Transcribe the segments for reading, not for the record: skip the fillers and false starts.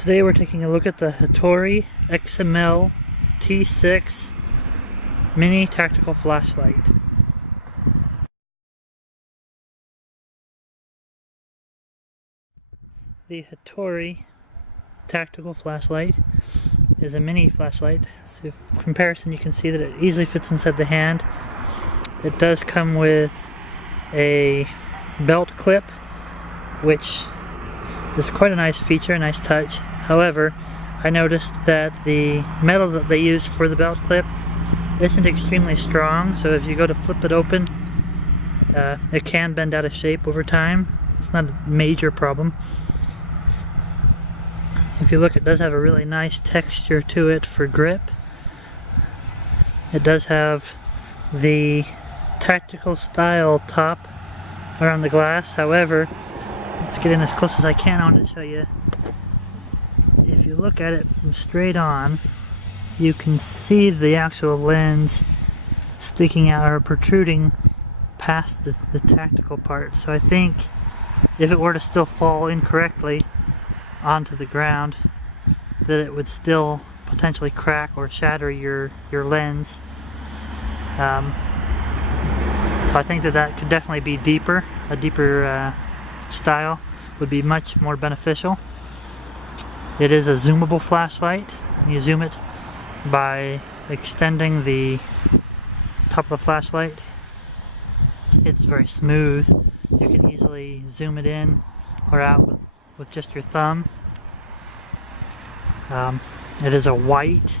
Today we're taking a look at the Hatori XML T6 mini tactical flashlight. The Hatori tactical flashlight is a mini flashlight. So for comparison, you can see that it easily fits inside the hand. It does come with a belt clip, which is quite a nice feature, a nice touch. However, I noticed that the metal that they use for the belt clip isn't extremely strong, so if you go to flip it open, it can bend out of shape over time. It's not a major problem. If you look, it does have a really nice texture to it for grip. It does have the tactical style top around the glass. However, let's get in as close as I can. I want to show you. If you look at it from straight on, you can see the actual lens sticking out or protruding past the tactical part. So I think if it were to still fall incorrectly onto the ground, that it would still potentially crack or shatter your lens. So I think that could definitely be deeper. A deeper style would be much more beneficial. It is a zoomable flashlight. You zoom it by extending the top of the flashlight. It's very smooth. You can easily zoom it in or out with just your thumb. It is a white,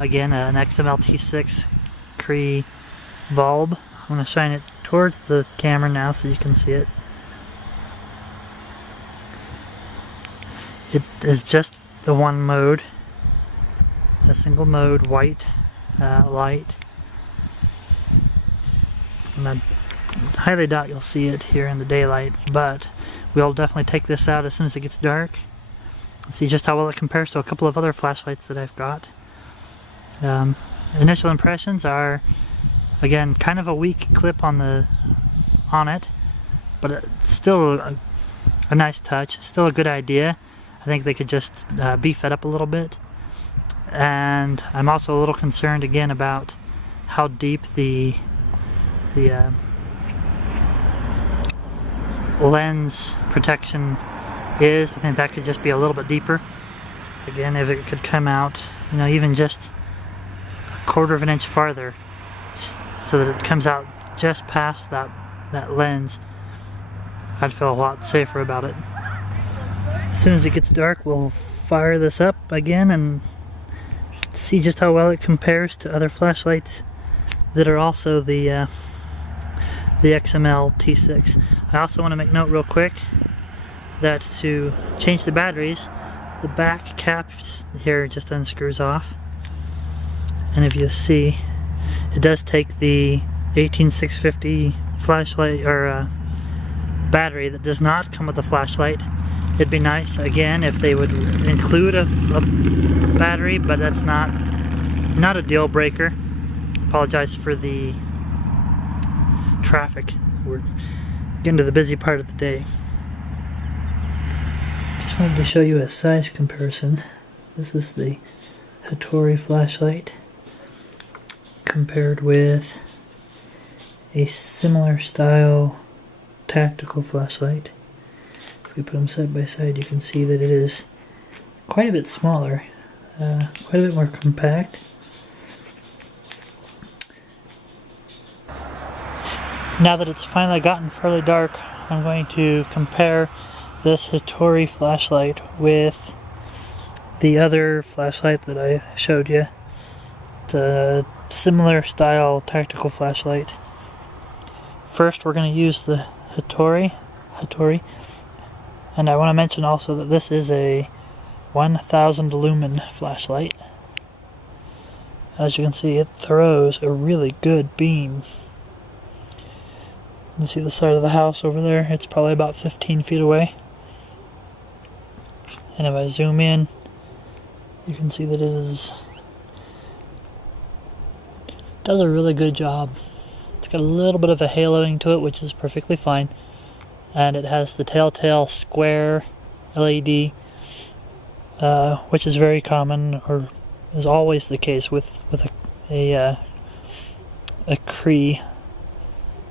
again an XML T6 Cree bulb. I'm going to shine it towards the camera now so you can see it. It is just the one mode, a single mode white light. And I highly doubt you'll see it here in the daylight, but we'll definitely take this out as soon as it gets dark and see just how well it compares to a couple of other flashlights that I've got. Initial impressions are, again, kind of a weak clip on it, but it's still a nice touch, still a good idea. I think they could just beef it up a little bit. And I'm also a little concerned again about how deep the lens protection is. I think that could just be a little bit deeper. Again, if it could come out, you know, even just a quarter of an inch farther, so that it comes out just past that lens, I'd feel a lot safer about it. As soon as it gets dark, we'll fire this up again and see just how well it compares to other flashlights that are also the XML T6. I also want to make note real quick that to change the batteries, the back cap here just unscrews off. And if you see, it does take the 18650 flashlight or battery that does not come with a flashlight. It'd be nice again if they would include a battery, but that's not a deal breaker. Apologize for the traffic. We're getting to the busy part of the day. Just wanted to show you a size comparison. This is the Hatori flashlight compared with a similar style tactical flashlight. If we put them side by side, you can see that it is quite a bit smaller, quite a bit more compact. Now that it's finally gotten fairly dark, I'm going to compare this Hatori flashlight with the other flashlight that I showed you. It's a similar style tactical flashlight. First, we're going to use the Hatori, and I want to mention also that this is a 1000 lumen flashlight. As you can see, it throws a really good beam. You can see the side of the house over there. It's probably about 15 feet away. And if I zoom in, you can see that it does a really good job. It's got a little bit of a haloing to it, which is perfectly fine. And it has the telltale square LED which is very common, or is always the case with a Cree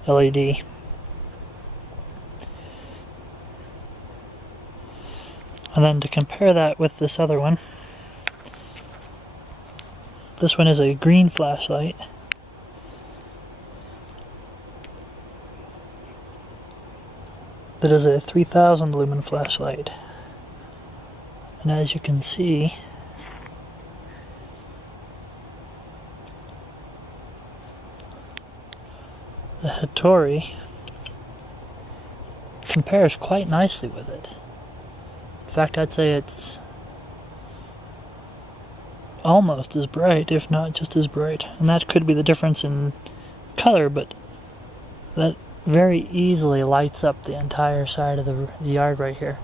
LED. And then to compare that with this other one, this one is a green flashlight. That is a 3000 lumen flashlight. And as you can see, the Hatori compares quite nicely with it. In fact, I'd say it's almost as bright, if not just as bright. And that could be the difference in color, but that very easily lights up the entire side of the yard right here.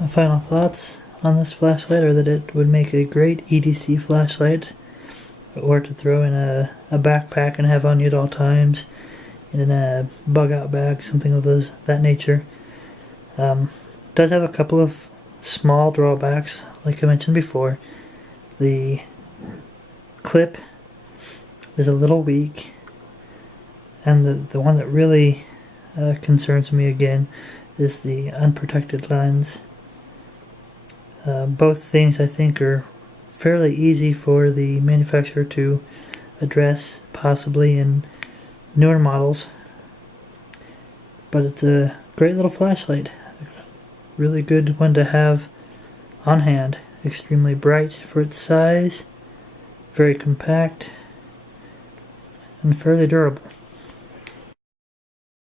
My final thoughts on this flashlight are that it would make a great EDC flashlight, or to throw in a backpack and have on you at all times, in a bug out bag, something of that nature. It does have a couple of small drawbacks, like I mentioned before. The clip is a little weak, and the one that really concerns me again is the unprotected lens. Both things I think are fairly easy for the manufacturer to address, possibly in newer models, but it's a great little flashlight, a really good one to have on hand. Extremely bright for its size, very compact, and fairly durable.